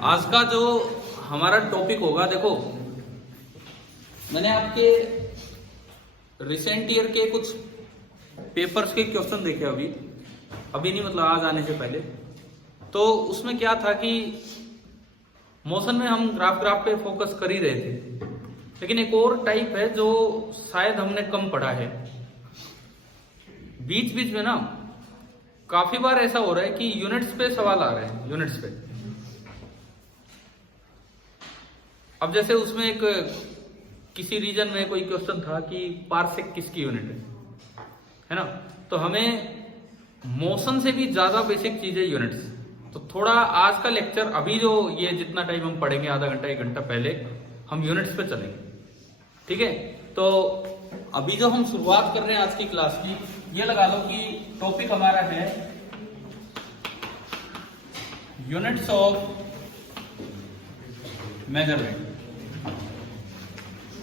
आज का जो हमारा टॉपिक होगा, देखो मैंने आपके रिसेंट ईयर के कुछ पेपर्स के क्वेश्चन देखे अभी नहीं, मतलब आज आने से पहले। तो उसमें क्या था कि मोशन में हम ग्राफ पे फोकस कर ही रहे थे, लेकिन एक और टाइप है जो शायद हमने कम पढ़ा है। बीच बीच में ना काफी बार ऐसा हो रहा है कि यूनिट्स पे सवाल आ रहे हैं, यूनिट्स पे। अब जैसे उसमें एक किसी रीजन में कोई क्वेश्चन था कि पार्सेक किसकी यूनिट है ना। तो हमें मोशन से भी ज्यादा बेसिक चीज है यूनिट्स। तो थोड़ा आज का लेक्चर, अभी जो ये जितना टाइम हम पढ़ेंगे, आधा घंटा 1 घंटा पहले, हम यूनिट्स पे चलेंगे, ठीक है। तो अभी जो हम शुरुआत कर रहे हैं आज की क्लास की, ये लगा लो कि टॉपिक हमारा है यूनिट्स ऑफ मेजरमेंट।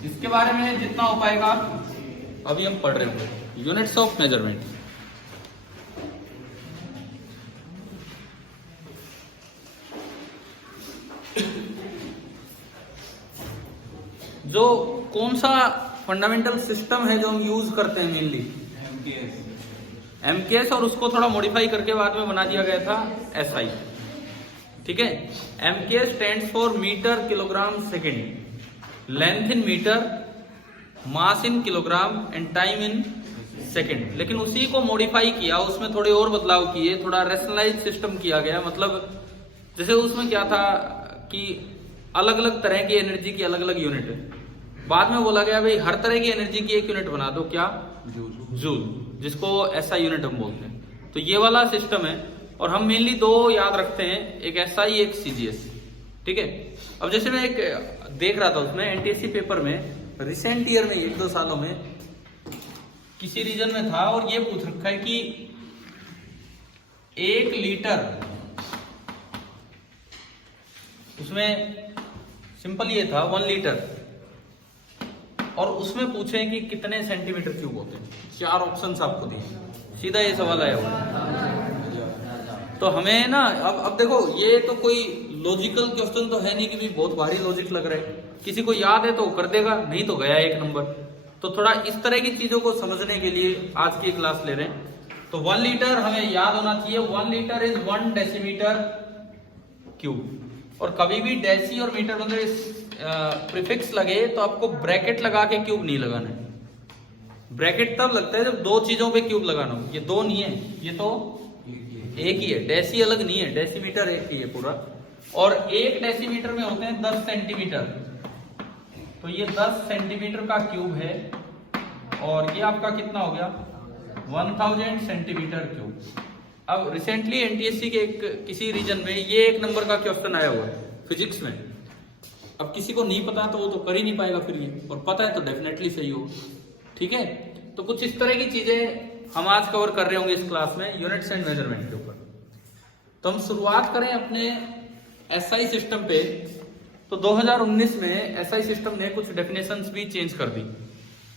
इसके बारे में जितना हो पाएगा अभी हम पढ़ रहे होंगे, यूनिट्स ऑफ मेजरमेंट। जो कौन सा फंडामेंटल सिस्टम है जो हम यूज करते हैं मेनली, एमकेएस, और उसको थोड़ा मॉडिफाई करके बाद में बना दिया गया था एसआई, ठीक है। MKS stands for metre kilogram second, length in metre, mass in kilogram and time in second. लेकिन उसी को मॉडिफाई किया, उसमें थोड़े और बदलाव किए, थोड़ा रैशनलाइज सिस्टम किया गया। मतलब जैसे उसमें क्या था कि अलग अलग तरह की एनर्जी की अलग अलग यूनिट है। बाद में बोला गया भाई हर तरह की एनर्जी की एक यूनिट बना दो, क्या, जूल, जिसको एसआई यूनिट हम बोलते हैं। तो ये वाला सिस्टम है, और हम मेनली 2 याद रखते हैं, एक एसआई एक सीजीएस, ठीक है। अब जैसे मैं एक देख रहा था उसमें एनटीएससी पेपर में रिसेंट ईयर में 1-2 सालों में किसी रीजन में था, और ये पूछ रखा है कि 1 लीटर, उसमें सिंपल ये था 1 लीटर, और उसमें पूछे कि कितने सेंटीमीटर क्यूब होते हैं। 4 ऑप्शंस आपको दिए, सीधा ये सवाल आया हुआ। तो हमें ना अब देखो, ये तो कोई लॉजिकल क्वेश्चन तो है नहीं कि भी बहुत भारी लॉजिक लग रहा है। किसी को याद है तो कर देगा, नहीं तो गया 1 नंबर। तो थोड़ा इस तरह की चीजों को समझने के लिए आज की क्लास ले रहे हैं। तो 1 लीटर हमें याद होना चाहिए, 1 लीटर इज 1 डेसीमीटर क्यूब। और कभी भी डेसी और मीटर मतलब प्रीफिक्स लगे तो आपको ब्रैकेट लगा के क्यूब नहीं लगाना है। ब्रैकेट तब लगता है जब 2 चीजों पे क्यूब लगाना हो। ये 2 नहीं है, ये तो एक ही है। डेसी अलग नहीं है, डेसीमीटर एक ही है पूरा। और 1 डेसीमीटर में होते हैं 10 सेंटीमीटर। तो ये 10 सेंटीमीटर का क्यूब है, और ये आपका कितना हो गया, 1000 सेंटीमीटर क्यूब। अब रिसेंटली एनटीएससी के किसी रीजन में ये 1 नंबर का क्वेश्चन आया हुआ है फिजिक्स में। अब किसी को नहीं पता तो वो तो कर ही नहीं पाएगा फिर ये, और पता है तो डेफिनेटली सही हो, ठीक है। तो कुछ इस तरह की चीजें हम आज कवर कर रहे होंगे इस क्लास में, यूनिट्स एंड मेजरमेंट के ऊपर। तो हम शुरुआत करें अपने एसआई सिस्टम पे। तो 2019 में एसआई सिस्टम ने कुछ डेफिनेशंस भी चेंज कर दी।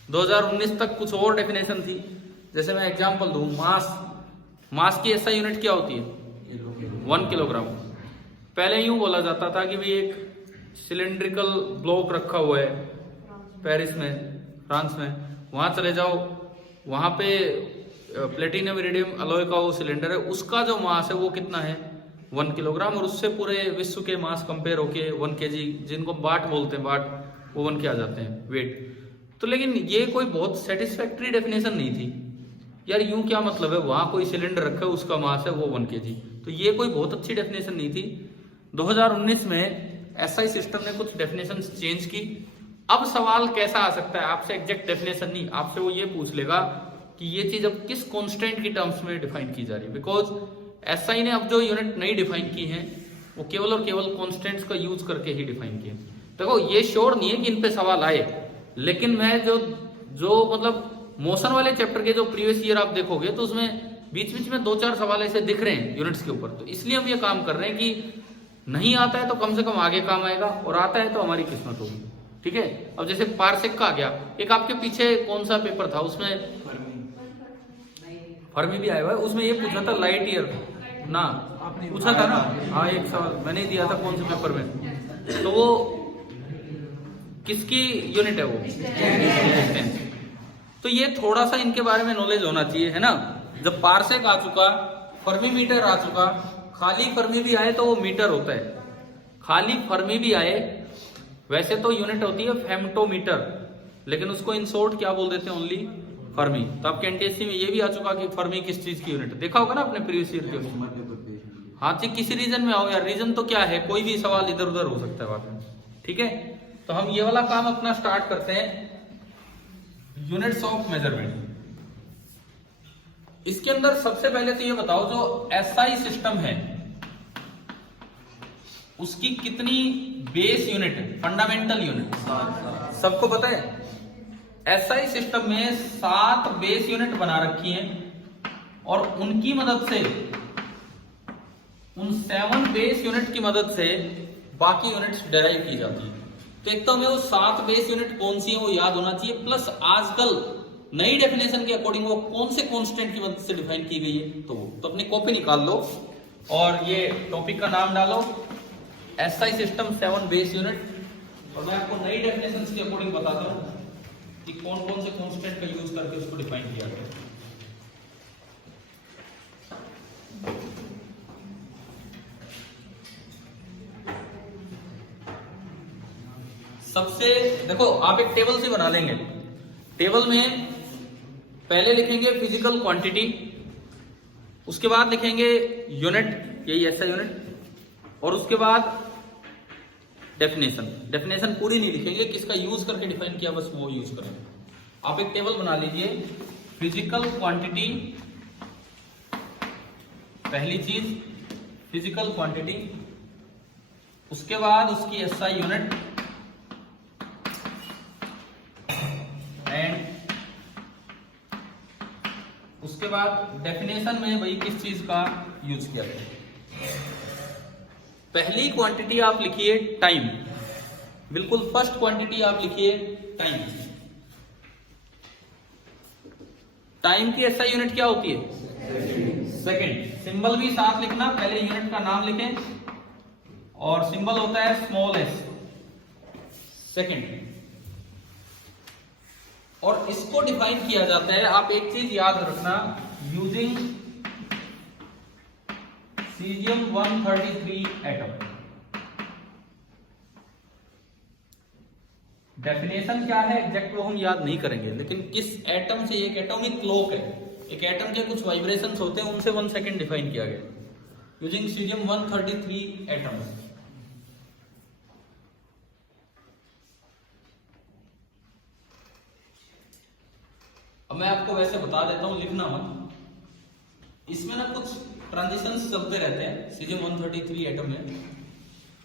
2019 तक कुछ और डेफिनेशन थी। जैसे मैं एग्जांपल दूं, मास की एसआई यूनिट क्या होती है, 1 किलोग्राम। पहले यूं बोला जाता था कि भाई एक सिलेंड्रिकल ब्लॉक रखा हुआ है पेरिस में, फ्रांस में, वहां चले जाओ, वहां पे प्लेटिनम इरिडियम अलॉय का वो सिलेंडर है, उसका जो मास है वो कितना है, 1 किलोग्राम। और उससे पूरे विश्व के मास कंपेयर होके 1 kg, जिनको बाट बोलते हैं, बाट, वो 1 के आ जाते हैं वेट। तो लेकिन ये कोई बहुत सेटिस्फैक्ट्री डेफिनेशन नहीं थी यार। यूं क्या मतलब है, वहां कोई सिलेंडर रखा है, उसका मास है वो 1 kg। तो ये कोई बहुत अच्छी डेफिनेशन नहीं थी। 2019 में एसआई सिस्टम ने कुछ डेफिनेशन चेंज की। अब सवाल कैसा आ सकता है, आपसे एग्जैक्ट डेफिनेशन नहीं, आपसे वो ये पूछ लेगा कि ये चीज अब किस कांस्टेंट की टर्म्स में डिफाइन की जा रही है। बिकॉज एसआई ने अब जो यूनिट नई डिफाइन की है वो केवल और केवल कांस्टेंट्स का यूज करके ही डिफाइन की है। देखो ये श्योर नहीं है कि इन पे सवाल आए, लेकिन मैं जो मतलब मोशन वाले चैप्टर के जो प्रीवियस ईयर आप देखोगे तो उसमें बीच बीच में 2-4 सवाल ऐसे दिख रहे हैं यूनिट्स के ऊपर। तो इसलिए हम ये काम कर रहे हैं कि नहीं आता है तो कम से कम आगे काम आएगा, और आता है तो हमारी किस्मत होगी, ठीक है। अब जैसे पार्सेक का आ गया, एक आपके पीछे कौन सा पेपर था, उसमें फर्मी भी आया हुआ है, उसमें ये पूछा था लाइट ईयर ना पूछा था ना, हाँ एक सवाल मैंने दिया था कौन से पेपर में, तो वो किसकी यूनिट है वो, डिस्टेंस। तो ये थोड़ा सा इनके बारे में नॉलेज होना चाहिए, है ना। जब पार्सेक आ चुका, फर्मी मीटर आ चुका, खाली फर्मी भी आए तो वो मीटर होता है, खाली फर्मी भी आए वैसे तो यूनिट होती है फेम्टोमीटर, लेकिन उसको इन शॉर्ट क्या बोल देते हैं, ओनली फर्मी। तो आपके एनटीएससी में ये भी आ चुका कि फर्मी किस चीज की यूनिट, देखा होगा ना आपने प्रीवियस ईयर के। हाँ जी, किसी रीजन में आओ यार, रीजन तो क्या है, कोई भी सवाल इधर उधर हो सकता है बाद में, ठीक है। तो हम ये वाला काम अपना स्टार्ट करते हैं, यूनिट्स ऑफ मेजरमेंट। इसके अंदर सबसे पहले तो ये बताओ, जो एसआई सिस्टम है उसकी कितनी बेस यूनिट है, फंडामेंटल यूनिट, सबको पता है। एसआई सिस्टम में 7 बेस यूनिट बना रखी हैं और उनकी मदद से, उन 7 बेस यूनिट की मदद से बाकी यूनिट्स डिराइव की जाती है। तो एक तो हमें वो 7 बेस यूनिट कौन सी है वो याद होना चाहिए, प्लस आजकल नई डेफिनेशन के अकॉर्डिंग वो कौन से कांस्टेंट की मदद से डिफाइन की गई है। तो अपनी कॉपी निकाल लो और ये टॉपिक का नाम डालो एसआई सिस्टम 7 बेस यूनिट, और मैं आपको नई डेफिनेशन के अकॉर्डिंग बताता हूं कि कौन कौन से कांस्टेंट का यूज करके उसको डिफाइन किया गया। सबसे देखो, आप एक टेबल से बना लेंगे, टेबल में पहले लिखेंगे फिजिकल क्वांटिटी, उसके बाद लिखेंगे यूनिट, यही ऐसा यूनिट, और उसके बाद डेफिनेशन। डेफिनेशन पूरी नहीं लिखेंगे, किसका यूज करके डिफाइन किया बस वो यूज करेंगे। आप एक टेबल बना लीजिए, फिजिकल क्वांटिटी पहली चीज, फिजिकल क्वांटिटी, उसके बाद उसकी एसआई यूनिट, एंड उसके बाद डेफिनेशन में भाई किस चीज का यूज किया गया। पहली क्वांटिटी आप लिखिए टाइम, बिल्कुल फर्स्ट क्वांटिटी आप लिखिए टाइम। टाइम की एसआई यूनिट क्या होती है, सेकंड। सिंबल भी साथ लिखना, पहले यूनिट का नाम लिखें और सिंबल होता है स्मॉल एस, सेकंड। और इसको डिफाइन किया जाता है, आप एक चीज याद रखना, यूजिंग सीजियम 133 एटम। डेफिनेशन क्या है एग्जैक्ट वो हम याद नहीं करेंगे, लेकिन किस एटम से, एक एटॉमिक क्लॉक है, एक एटम के कुछ वाइब्रेशंस होते हैं, उनसे 1 सेकेंड डिफाइन किया गया, यूजिंग सीजियम 133 एटम्स। अब मैं आपको वैसे बता देता हूं, लिखना मत, इसमें ना कुछ ट्रांजिशंस चलते रहते हैं सीजियम 133 एटम में।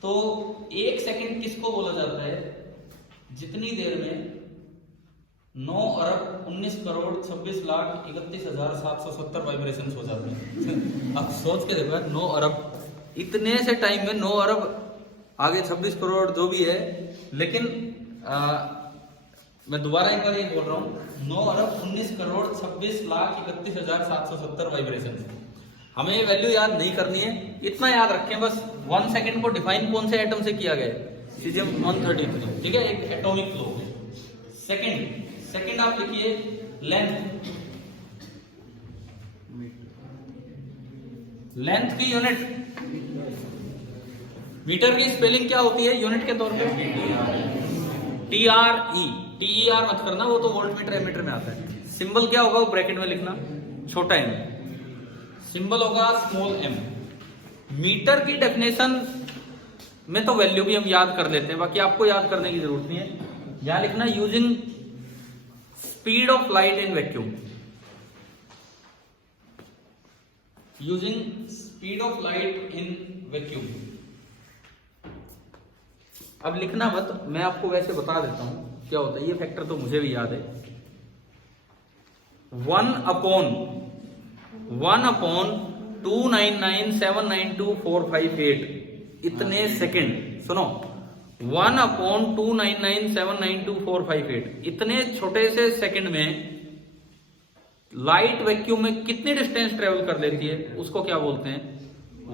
तो 1 सेकेंड किसको बोला जाता है, जितनी देर में 9 अरब 19 करोड़ 26 लाख 31,770 वाइब्रेशंस हो जाते हैं। अब सोच के देखो, 9 अरब, इतने से टाइम में 9 अरब आगे 26 करोड़ जो भी है, लेकिन मैं दोबारा एक बार ये बोल रहा हूँ, 9 अरब 19 करोड़ 26 लाख 31,770 वाइब्रेशन। हमें ये वैल्यू याद नहीं करनी है, इतना याद रखें बस 1 सेकेंड को डिफाइन कौन से एटम से किया गया है, सीजियम 133, ठीक है, एक एटॉमिक क्लॉक है। सेकंड आप लिखिए लेंथ, लेंथ की यूनिट, मीटर की स्पेलिंग क्या होती है यूनिट के तौर पे, TRE, TER मत करना, वो तो वोल्टमीटर एमीटर में आता है। सिंबल क्या होगा वो ब्रैकेट में लिखना, छोटा m, सिंबल होगा स्मॉल m। मीटर की डेफिनेशन में तो वैल्यू भी हम याद कर लेते हैं, बाकी आपको याद करने की जरूरत नहीं है। यहां लिखना using speed of light in vacuum, using speed of light in vacuum. अब लिखना मत, मैं आपको वैसे बता देता हूं क्या होता है, ये फैक्टर तो मुझे भी याद है। 1/299792458 इतने सेकंड, सुनो, 1/299792458 इतने छोटे से सेकंड में लाइट वैक्यूम में कितनी डिस्टेंस ट्रेवल कर लेती है, उसको क्या बोलते हैं,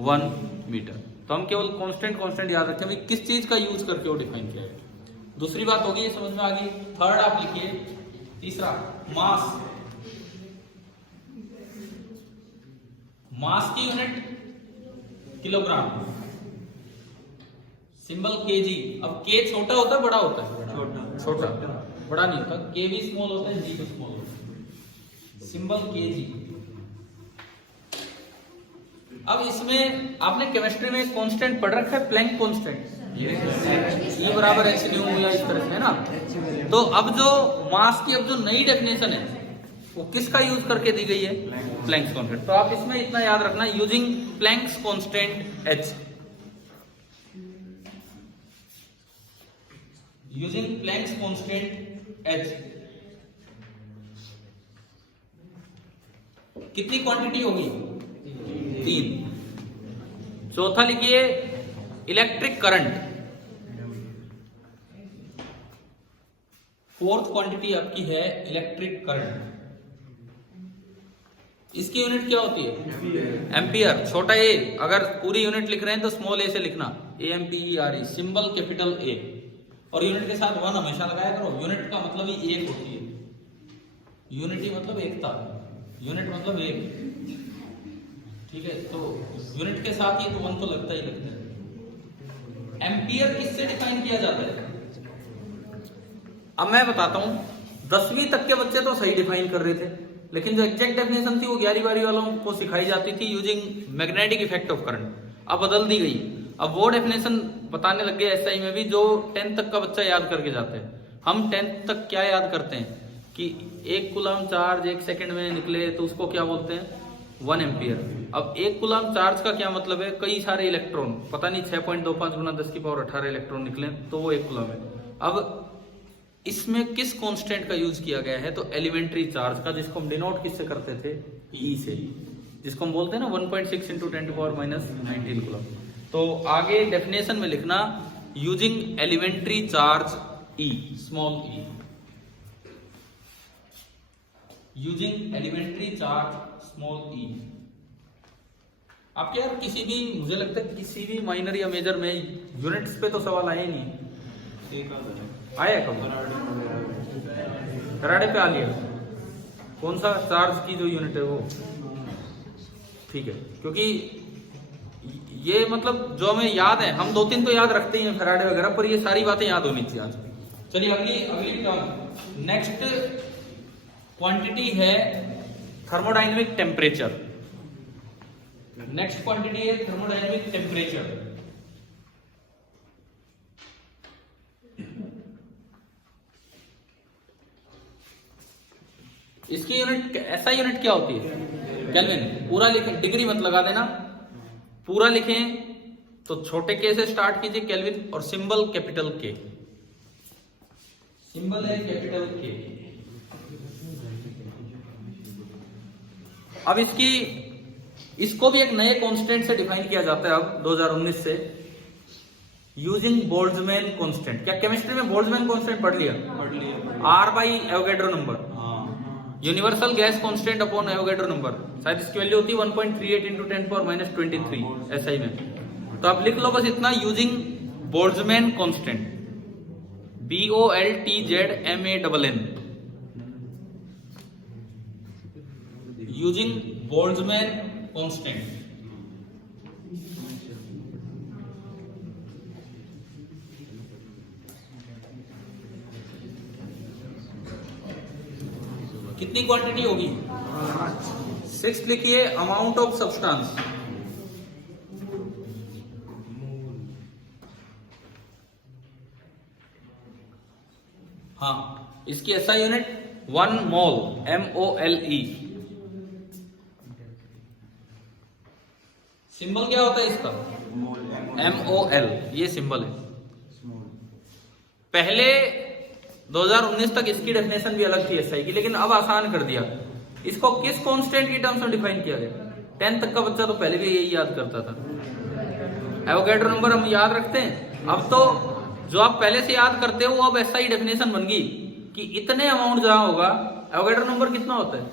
1 मीटर। तो हम केवल कांस्टेंट याद रखें भाई किस चीज का यूज करके वो डिफाइन किया है। दूसरी बात होगी, ये समझ में आ गई। थर्ड आप लिखिए, तीसरा मास। मास की यूनिट किलोग्राम, सिंबल केजी। अब के छोटा होता है बड़ा होता है? छोटा, बड़ा नहीं होता। के भी स्मॉल होता है, जी भी स्मॉल होता है। Symbol KG. अब इसमें आपने केमिस्ट्री में कांस्टेंट पढ़ रखा है, प्लैंक कांस्टेंट, E बराबर h न्यू या इस तरह से, है ना। तो अब जो मास की अब जो नई डेफिनेशन है वो किसका यूज करके दी गई है? Planck's constant. तो आप इसमें इतना याद रखना, using Planck's constant h, using Planck's constant h। कितनी क्वांटिटी होगी? 3। चौथा लिखिए इलेक्ट्रिक करंट। फोर्थ क्वांटिटी आपकी है इलेक्ट्रिक करंट। इसकी यूनिट क्या होती है? एम्पियर। छोटा ए, अगर पूरी यूनिट लिख रहे हैं तो स्मॉल ए से लिखना, AMPERE, सिंबल कैपिटल ए, और यूनिट के साथ 1 हमेशा लगाया करो। यूनिट का मतलब ही एक होती है, यूनिटी मतलब एकता, यूनिट मतलब एक, ठीक है। तो यूनिट के साथ ही तो 1 तो लगता ही लगता है। एम्पियर किससे डिफाइन किया जाता है? अब मैं बताता हूं, 10वीं तक के बच्चे तो सही डिफाइन कर रहे थे, लेकिन जो एग्जैक्ट डेफिनेशन थी वो 11वीं 12वीं वालों को सिखाई जाती थी using magnetic effect of current. अब बदल दी गई, अब वो डेफिनेशन बताने लग गए SI में भी जो 10th तक का बच्चा याद करके जाते हैं। हम 10th तक क्या याद करते हैं कि 1 कूलम चार्ज 1 सेकंड में निकले तो उसको क्या बोलते हैं? 1 एम्पियर। अब 1 कूलम चार्ज का क्या मतलब है? कई सारे इलेक्ट्रॉन, पता नहीं 6.25 गुना 10 की पावर 18 इलेक्ट्रॉन निकले तो वो 1 कूलम है। अब इसमें किस कांस्टेंट का यूज किया गया है? तो एलिमेंट्री चार्ज का, जिसको हम डिनोट किससे करते थे? E से, जिसको हम बोलते हैं ना 1.6 × 10⁻⁹ कूलम। तो आगे डेफिनेशन में लिखना using elementary charge E, small e, using elementary charge small e। आपके यार किसी भी, मुझे लगता है किसी भी माइनर या मेजर में यूनिट्स पे तो सवाल आए नहीं, आया कब? फैराडे पे आ लिया। कौन सा चार्ज की जो यूनिट है वो? ठीक है, क्योंकि ये मतलब जो हमें याद है, हम 2-3 तो याद रखते ही हैं फैराडे वगैरह, पर ये सारी बातें याद होनी चाहिए आज। चलिए अगली टर्म, नेक्स्ट क्वांटिटी है थर्मोडायनेमिक टेम्परेचर। नेक्स्ट क्वांटिटी है थर्मोडायनेमिक टेम्परेचर। इसकी यूनिट, ऐसा यूनिट क्या होती है? केल्विन। पूरा लिखें, डिग्री मत लगा देना, पूरा लिखें तो छोटे के से स्टार्ट कीजिए, केल्विन, और सिंबल कैपिटल के, सिंबल है कैपिटल के। अब इसको भी एक नए कांस्टेंट से डिफाइन किया जाता है अब 2019 से, यूजिंग बोल्ट्जमैन कांस्टेंट। क्या केमिस्ट्री में बोल्ट्जमैन कांस्टेंट पढ़ लिया? R/एवोगैड्रो number, universal gas constant upon Avogadro number. शायद इसकी वैल्यू होती है 1.38 × 10⁻23 SI में। तो आप लिख लो बस इतना, using Boltzmann constant, BOLTZMANN, using Boltzmann constant. कितनी क्वांटिटी होगी? 6 लिखिए, अमाउंट ऑफ सब्सटेंस। हाँ, इसकी ऐसा यूनिट 1 मोल, MOLE। सिंबल क्या होता है इसका? MOL, ये सिंबल है। पहले 2019 तक इसकी डेफिनेशन भी अलग थी SI की, लेकिन अब आसान कर दिया। इसको किस कांस्टेंट की टर्म्स में डिफाइन किया गया? 10th तक का बच्चा तो पहले भी यही याद करता था, एवोगैड्रो नंबर हम याद रखते हैं। अब तो जो आप पहले से याद करते हो वो अब SI डेफिनेशन बन गई कि इतने अमाउंट जहां होगा, एवोगैड्रो नंबर कितना होता है?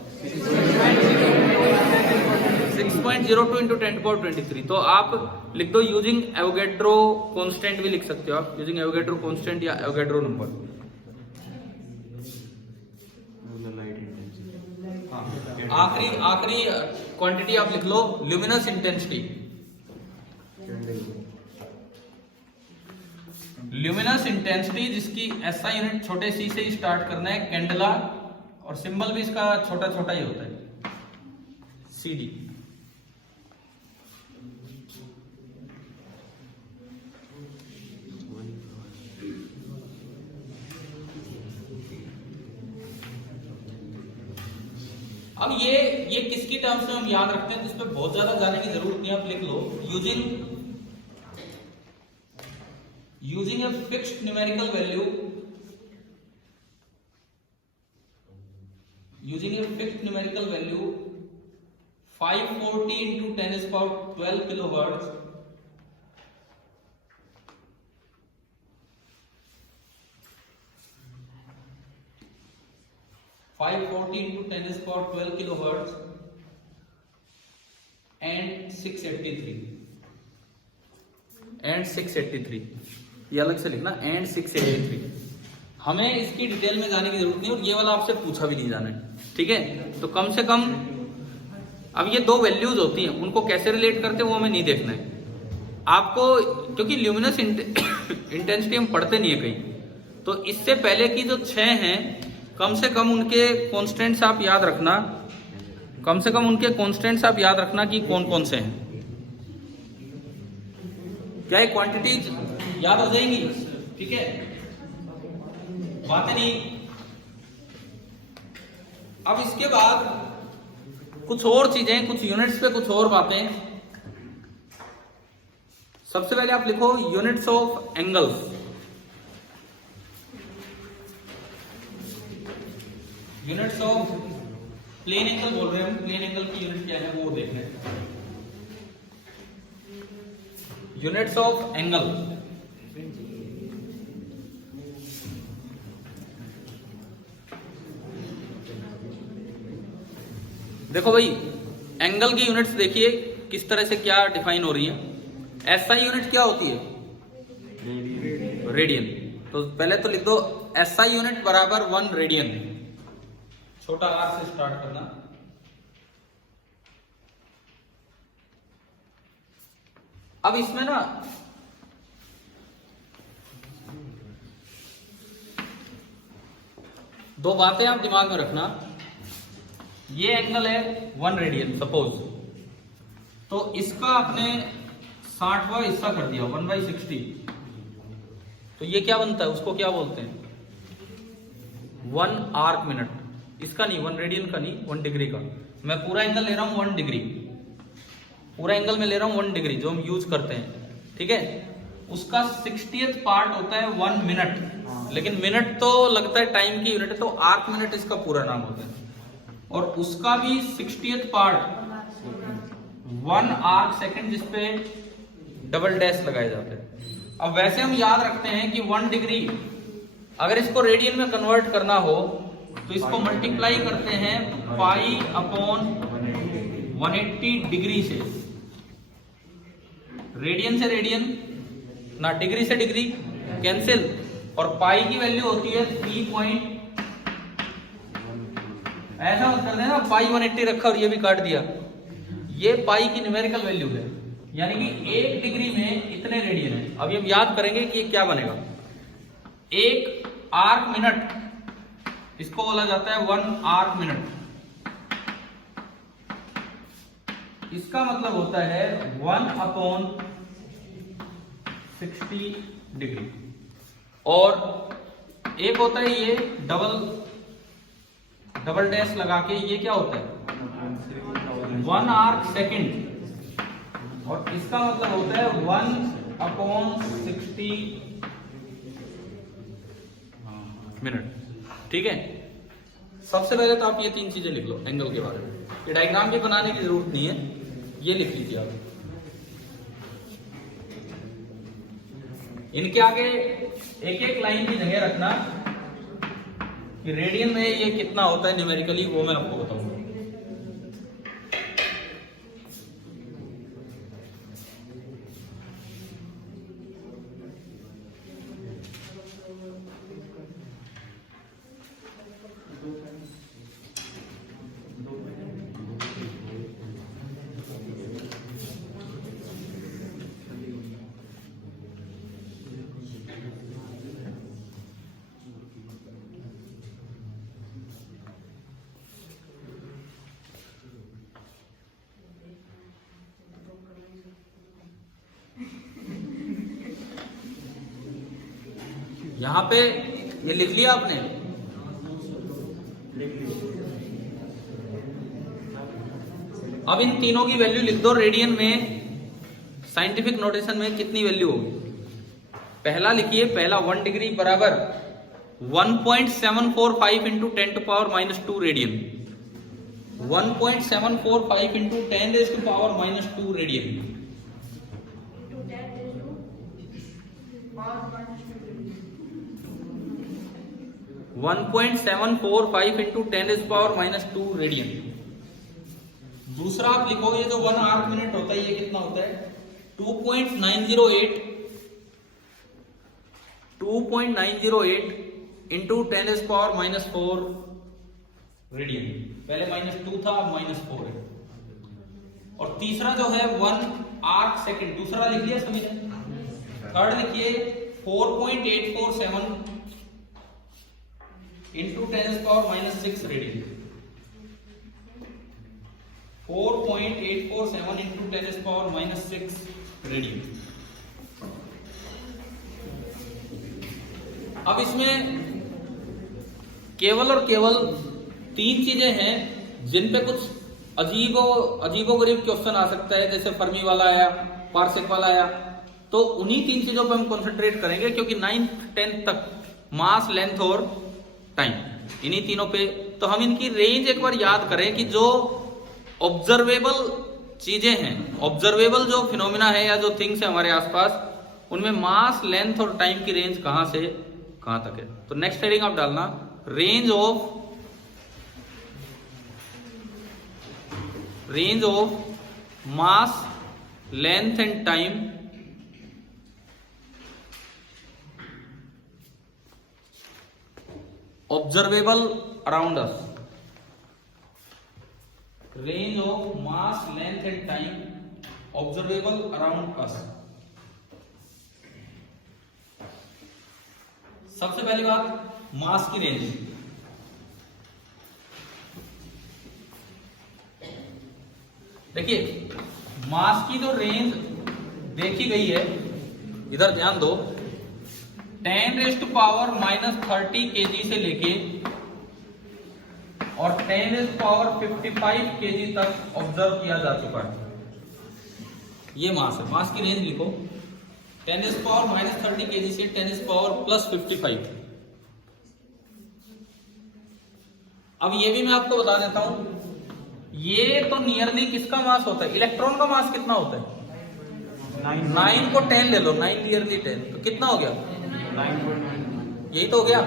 6.02 इंटू 10⁻23। तो आप लिख दो यूजिंग एवोगैड्रो कांस्टेंट भी लिख सकते हो आप, यूजिंग एवोगैड्रो कांस्टेंट या एवोगैड्रो नंबर। आखिरी क्वांटिटी आप लिख लो ल्यूमिनस इंटेंसिटी। ल्यूमिनस इंटेंसिटी जिसकी एसआई यूनिट छोटे सी से ही स्टार्ट करना है, कैंडेला, और सिंबल भी इसका छोटा छोटा ही होता है, CD। अब ये किसकी टर्म्स में हम याद रखते हैं, तो इस पर बहुत ज्यादा जाने की जरूरत नहीं, आप लिख लो using a fixed numerical value, using a fixed numerical value 540 into 10⁻12 kilohertz, kilohertz and 683 ये अलग से लिखना, and 683। हमें इसकी डिटेल में जाने की जरूरत नहीं, और ये वाला आपसे पूछा भी नहीं जाना है, ठीक है। तो कम से कम अब ये दो वैल्यूज होती हैं, उनको कैसे रिलेट करते हैं वो हमें नहीं देखना है आपको, क्योंकि ल्यूमिनस इंटेंसिटी हम पढ़ते नहीं है कहीं। तो इससे पहले की जो 6 हैं, कम से कम उनके कांस्टेंट्स आप याद रखना, कम से कम उनके कांस्टेंट्स आप याद रखना कि कौन कौन से हैं। क्या ये क्वांटिटीज याद हो जाएंगी, ठीक है, बातें नहीं। अब इसके बाद कुछ और चीजें, कुछ यूनिट्स पे कुछ और बातें। सबसे पहले आप लिखो units of angles. Units of plane angle बोल रहे हैं हम, प्लेन एंगल की यूनिट क्या है वो देखना है। यूनिट्स ऑफ एंगल, देखो भाई एंगल की यूनिट्स देखिए किस तरह से क्या डिफाइन हो रही है। एसआई यूनिट क्या होती है, रेडियन। तो पहले तो लिख दो एसआई यूनिट बराबर 1 रेडियन, छोटा आर से स्टार्ट करना। अब इसमें ना दो बातें आप दिमाग में रखना। ये एंगल है 1 रेडियन सपोज, तो इसका आपने 60वां हिस्सा कर दिया 1/60, तो ये क्या बनता है, उसको क्या बोलते हैं, 1 आर्क मिनट। इसका नहीं, 1 रेडियन का नहीं, 1 डिग्री का। मैं पूरा एंगल ले रहा हूं 1 डिग्री, पूरा एंगल में ले रहा हूं 1 डिग्री जो हम यूज करते हैं, ठीक है। उसका 60th पार्ट होता है 1 मिनट, लेकिन मिनट तो लगता है टाइम की यूनिट है, तो आर्क मिनट इसका पूरा नाम होता है। और उसका भी 60th पार्ट 1 आर्क सेकंड, जिसपे डबल डैश लगाए जाते हैं। अब वैसे हम याद रखते हैं कि 1 डिग्री अगर इसको रेडियन में कन्वर्ट करना हो तो इसको मल्टीप्लाई करते हैं π/180 डिग्री से। रेडियन से रेडियन ना, डिग्री से डिग्री कैंसिल, और पाई की वैल्यू होती है 3 ऐसा मत कर देना पाई 180 रखा और ये भी काट दिया। ये पाई की न्यूमेरिकल वैल्यू है, यानी कि 1 डिग्री में इतने रेडियन है। अभी हम याद करेंगे कि क्या बनेगा। 1 आर्क मिनट, इसको बोला जाता है 1 आर्क मिनट। इसका मतलब होता है 1/60 डिग्री। और एक होता है ये डबल डैश लगा के, ये क्या होता है 1 आर्क सेकंड, और इसका मतलब होता है 1/60 मिनट, ठीक है। सबसे पहले तो आप ये 3 चीजें लिख लो एंगल के बारे में। ये डायग्राम भी बनाने की जरूरत नहीं है, ये लिख लीजिए आप। इनके आगे एक एक लाइन की जगह रखना कि रेडियन में ये कितना होता है न्यूमेरिकली, वो मैं आपको बताऊंगा। यहां पे ये लिख लिया आपने, अब इन तीनों की वैल्यू लिख दो रेडियन में, साइंटिफिक नोटेशन में कितनी वैल्यू होगी। पहला लिखिए, पहला 1 डिग्री बराबर 1.745 into 10⁻² radian, 1.745 into 10⁻² radian, 1.745 into 10⁻² radian. दूसरा आप लिखोगे जो 1 आर्क मिनट होता है, ये कितना होता है 2.908 इंटू 10⁻⁴ रेडियन। पहले -2 था, अब -4 है। और तीसरा जो है 1 आर्क सेकंड, दूसरा लिख लिया सभी ने। थर्ड लिखिए 4.847 इंटू 10⁻�6 रेडियन, 4.847 इंटू 10⁻�6 रेडियन। अब इसमें केवल और केवल 3 चीजें हैं जिन पे कुछ अजीबोगरीब क्वेश्चन आ सकता है, जैसे फर्मी वाला आया, पार्सेक वाला आया। तो उन्हीं 3 चीजों पे हम कंसंट्रेट करेंगे, क्योंकि 9th 10th तक मास, लेंथ और टाइम, इन्हीं तीनों पे। तो हम इनकी रेंज एक बार याद करें कि जो ऑब्जर्वेबल चीजें हैं, ऑब्जर्वेबल जो फिनोमिना है या जो थिंग्स है हमारे आसपास, उनमें मास, लेंथ और टाइम की रेंज कहां से कहां तक है। तो नेक्स्ट हेडिंग आप डालना, range of mass, length and time observable around us. Range of mass, length and time observable around us. सबसे पहली बात, मास की रेंज। देखिए, मास की जो रेंज देखी गई है, इधर ध्यान दो, 10⁻⁻30 kg से लेके और 10⁻55 kg तक ऑब्जर्व किया जा चुका है। ये मास है, मास की रेंज लिखो, 10⁻⁻30 kg से 10⁻+55। अब ये भी मैं आपको बता देता हूं, ये तो नियरली किसका मास होता है, इलेक्ट्रॉन का मास कितना होता है 9 को 10 ले लो, 9 नियरली 10, तो कितना हो गया 9.9, यही तो हो गया।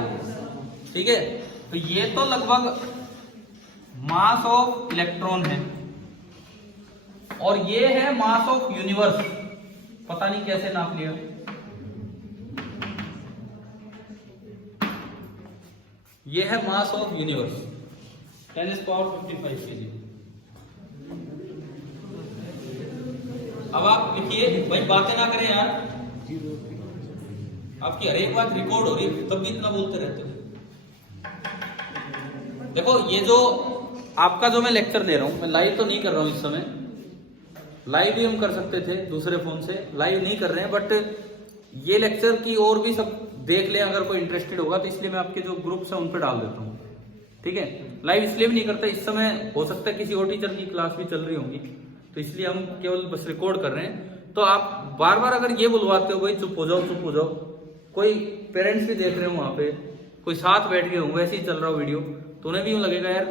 ठीक है, तो ये तो लगभग मास ऑफ इलेक्ट्रॉन है, और ये है मास ऑफ यूनिवर्स। पता नहीं कैसे नाप लिया। ये है मास ऑफ यूनिवर्स, 10⁻55 kg। अब आप लिखिए, भाई बातें ना करें यार, आपकी हर एक बात रिकॉर्ड हो रही है, तब भी इतना बोलते रहते हो। देखो, ये जो आपका जो मैं लेक्चर दे रहा हूं, मैं लाइव तो नहीं कर रहा हूं इस समय, लाइव भी हम कर सकते थे दूसरे फोन से, लाइव नहीं कर रहे हैं, बट ये लेक्चर की और भी सब देख लें अगर कोई इंटरेस्टेड होगा, तो इसलिए मैं आपके जो ग्रुप्स हैं उन पर डाल देता हूँ। ठीक है, लाइव इसलिए भी नहीं करता, इस समय हो सकता है किसी और टीचर की क्लास भी चल रही होंगी, तो इसलिए हम केवल बस रिकॉर्ड कर रहे हैं। तो आप बार बार अगर ये बुलवाते हो, भाई चुप हो जाओ, चुप हो जाओ, कोई पेरेंट्स भी देख रहे हो वहां पे, कोई साथ बैठ गए होंगे, ऐसे ही चल रहा हो वीडियो, तो उन्हें भी यूं लगेगा यार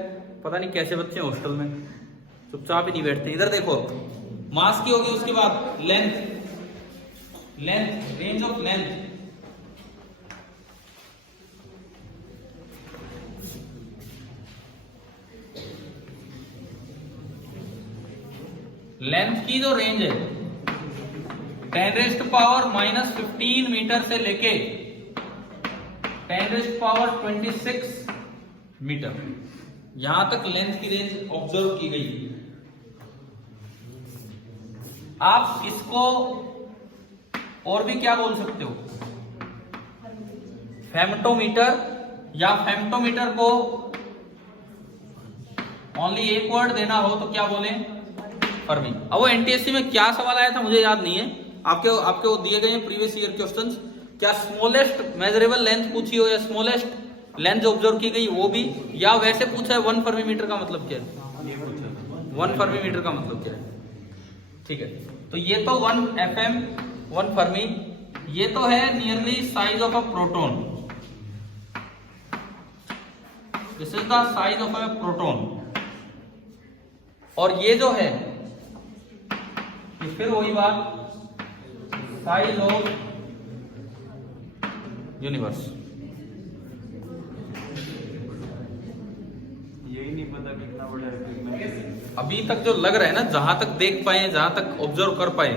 पता नहीं कैसे बच्चे हॉस्टल में चुपचाप ही नहीं बैठते। इधर देखो, मास की होगी, उसके बाद length, range of length. Length की जो रेंज है 10⁻⁻15 मीटर से लेके 10⁻26 मीटर, यहां तक लेंथ की रेंज ऑब्जर्व की गई। आप इसको और भी क्या बोल सकते हो, फेम्टोमीटर, या फेम्टोमीटर को ओनली एक वर्ड देना हो तो क्या बोले, फर्मी। अब वो एनटीएससी में क्या सवाल आया था मुझे याद नहीं है, आपके वो दिए गए हैं प्रीवियस ईयर क्वेश्चंस, क्या स्मॉलेस्ट मेजरेबल लेंथ पूछी हो या स्मॉलेस्ट लेंथ जो ऑब्जर्व की गई वो भी, या वैसे पूछा है 1 फर्मी मीटर का मतलब क्या है? 1 फर्मी मीटर का मतलब क्या है? ठीक है, तो ये तो 1 FM 1 फर्मी, ये तो है nearly size of a proton, this is the size of a proton. और ये जो है फिर वही बात, साइज ऑफ यूनिवर्स। यही नहीं पता कितना बड़ा है अभी तक जो लग रहा है ना, जहां तक देख पाए, जहां तक ऑब्जर्व कर पाए,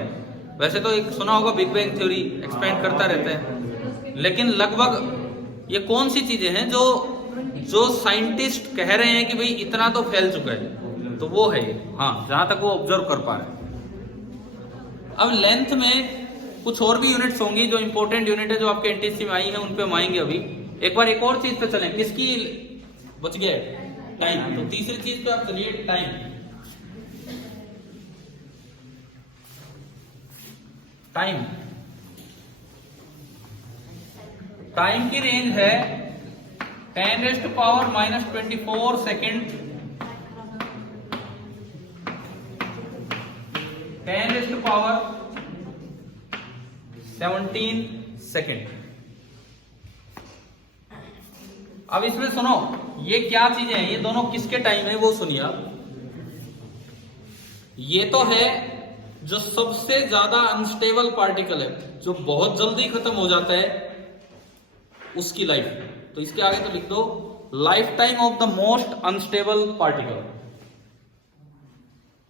वैसे तो एक सुना होगा बिग बैंग थ्योरी, एक्सपेंड करता रहता है, लेकिन लगभग ये कौन सी चीजें हैं जो साइंटिस्ट कह रहे हैं कि भाई इतना तो फैल चुका है, तो वो है ये, हाँ, जहां तक वो ऑब्जर्व कर पा रहे हैं। अब लेंथ में कुछ और भी यूनिट्स होंगी जो इंपॉर्टेंट यूनिट है, जो आपके एनटीसी में आई है, उन पे हम आएंगे। अभी एक बार एक और चीज पे चलें, किसकी बच गया? टाइम। तो तीसरी चीज पे आप चलिए, टाइम। टाइम टाइम की रेंज है 10⁻⁻24 सेकेंड, 10⁻17 सेकेंड। अब इसमें सुनो, ये क्या चीजें हैं, ये दोनों किसके टाइम है वो सुनिए आप। ये तो है जो सबसे ज्यादा अनस्टेबल पार्टिकल है, जो बहुत जल्दी खत्म हो जाता है, उसकी लाइफ। तो इसके आगे तो लिख दो life time of the most unstable particle,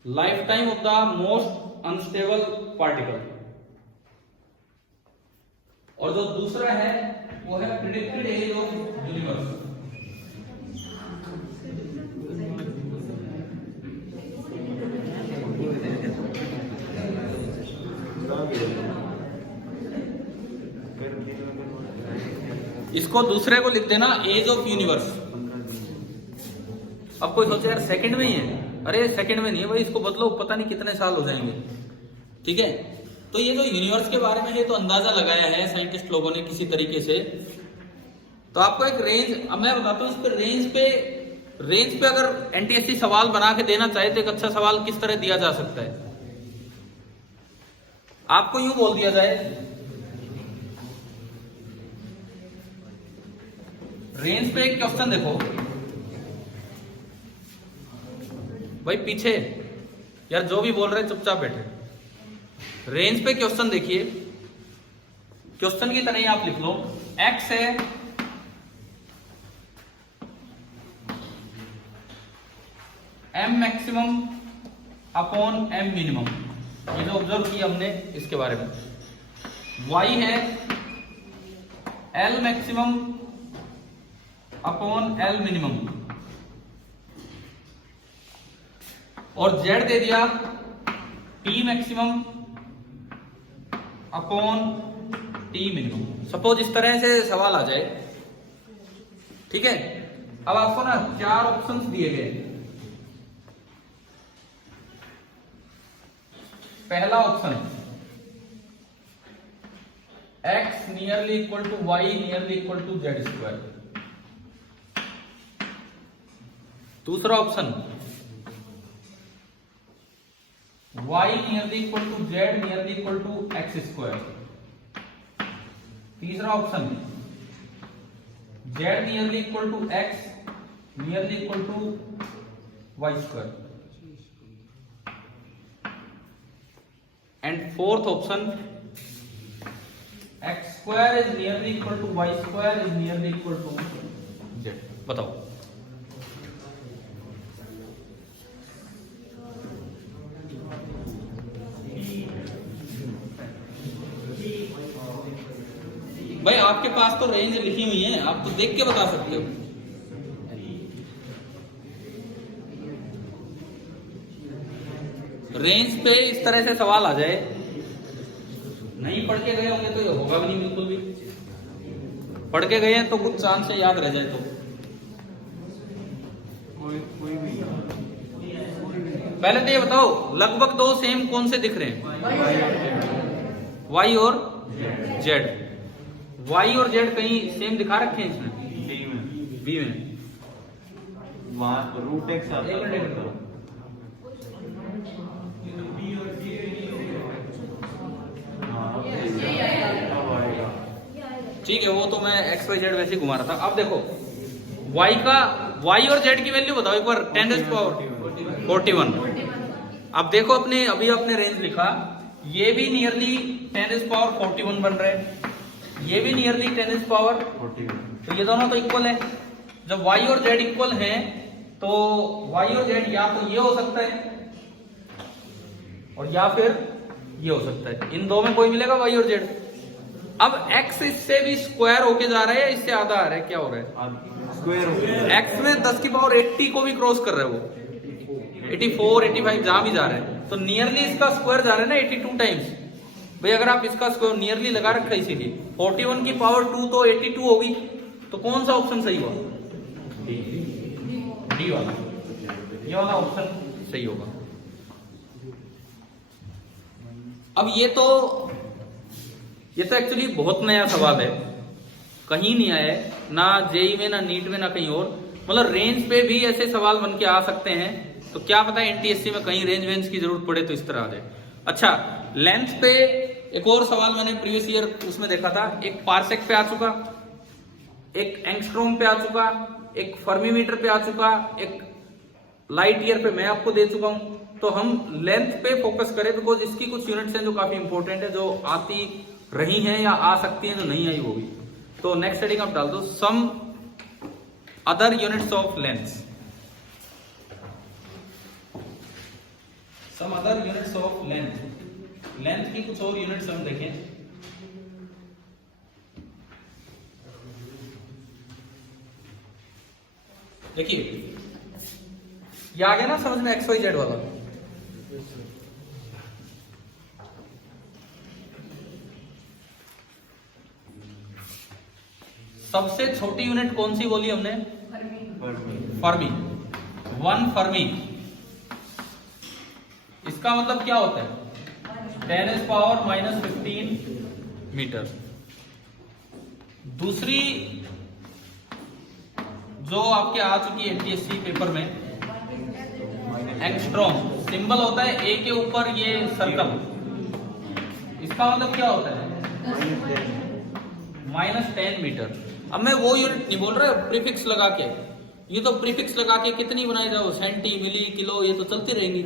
life time of the most unstable particle. और जो दूसरा है वो है प्रेडिक्टेड एज ऑफ यूनिवर्स। इसको दूसरे को लिख देना एज ऑफ यूनिवर्स। अब कोई सोचे यार सेकंड में ही है, अरे सेकंड में नहीं है भाई, इसको बदलो, पता नहीं कितने साल हो जाएंगे। ठीक है, तो ये जो यूनिवर्स के बारे में है तो अंदाजा लगाया है साइंटिस्ट लोगों ने किसी तरीके से। तो आपको एक रेंज, अब मैं बताता हूं इस पर, रेंज पे अगर एनटीएससी सवाल बना के देना चाहे तो एक अच्छा सवाल किस तरह दिया जा सकता है। आपको यूं बोल दिया जाए, रेंज पे एक क्वेश्चन देखो भाई, पीछे यार जो भी बोल रहे चुपचाप बैठे। रेंज पे क्वेश्चन देखिए, क्वेश्चन की तरह ही आप लिख लो, एक्स है, m maximum upon m minimum, ये जो ऑब्जर्व किया हमने इसके बारे में। वाई है L maximum upon L minimum, और जेड दे दिया T maximum upon T minimum. Suppose इस तरह से सवाल आ जाए, ठीक है। अब आपको ना 4 ऑप्शंस दिए गए। पहला option x nearly equal to y nearly equal to z square. दूसरा option y nearly equal to z nearly equal to x square. तीसरा option z nearly equal to x nearly equal to y square. And fourth option x square is nearly equal to y square is nearly equal to z। बताओ भाई, आपके पास तो range लिखी हुई है, आप तो देख के बता सकते हो। रेंज पे इस तरह से सवाल आ जाए, नहीं पढ़ के गए होंगे तो ये होगा भी नहीं बिल्कुल भी, पढ़ के गए हैं तो कुछ चांस से याद रह जाए तो। पहले तो ये बताओ लगभग दो सेम कौन से दिख रहे हैं, वाई और जेड। वाई और जेड कहीं सेम दिखा रखे हैं इसमें? डी में, बी में वहाँ रूट एक्स आता एक मिनट, है। हाँ, अब आएगा। ठीक है, वो तो मैं एक्स वाई जेड वैसे ही घुमा रहा था। अब देखो वाई का, वाई और जेड की वैल्यू बताओ एक बार। 10 रेज़ पावर 41। अब देखो अपने अभी आपने रेंज लिखा, ये भी नियरली 10 रेज़ पावर 41 बन रहे हैं, ये भी नियरली 10 रेज़ पावर, 41। तो ये दोनों तो इक्वल है। जब y और z इक्वल हैं तो y और z या तो ये हो सकता है और या फिर ये हो सकता है, इन दो में कोई मिलेगा y और z। अब x इससे भी स्क्वायर होके जा रहा है या इससे आधा आ रहा है, क्या हो रहा है? स्क्वायर हो गया। x में 10 की पावर 80 को भी क्रॉस कर रहा है, वो 84 85 जहां भी जा रहा है, तो नियरली इसका स्क्वायर जा रहा है ना 82 टाइम्स। भाई अगर आप इसका स्क्वायर नियरली लगा रखा है, इसीलिए 41 की पावर 2 तो 82 होगी, तो कौन सा ऑप्शन सही हुआ? डी वाला, ये वाला ऑप्शन सही होगा। अब ये तो एक्चुअली बहुत नया सवाल है, कहीं नहीं आया है, ना जेई में, ना नीट में, ना कहीं और। मतलब रेंज पे भी ऐसे सवाल बन के आ सकते हैं, तो क्या पता एनटीएससी में कहीं रेंज वेंज की जरूरत पड़े तो इस तरह आ जाए। अच्छा, लेंथ पे एक और सवाल मैंने प्रीवियस ईयर उसमें देखा था, एक पार्सेक पे आ चुका, एक एंगस्ट्रॉम पे आ चुका, एक फर्मीमीटर पे आ चुका, एक लाइट ईयर पे मैं आपको दे चुका हूं। तो हम लेंथ पे फोकस करें, बिकॉज इसकी कुछ यूनिट्स हैं जो काफी इंपॉर्टेंट है, जो आती रही हैं या आ सकती हैं, जो नहीं आई वो भी। तो नेक्स्ट हेडिंग आप डाल दो, some other units of length. Some other units of length, length की कुछ और यूनिट्स हम देखें। देखिए ये आ गया ना समझ में, एक्स वाई जेड वाला। सबसे छोटी यूनिट कौन सी बोली हमने? फर्मी। 1 फर्मी, इसका मतलब क्या होता है? 10 पावर -15 मीटर। दूसरी जो आपके आ चुकी है एनटीएससी पेपर में, एंगस्ट्रॉम, सिंबल होता है ए के ऊपर ये सर्कल, इसका मतलब क्या होता है? -10 मीटर। अब मैं वो यूनिट नहीं बोल रहा प्रीफिक्स लगा के, ये तो प्रीफिक्स लगा के कितनी बनाई जाओ, सेंटी, मिली, किलो, ये तो चलती रहेंगी,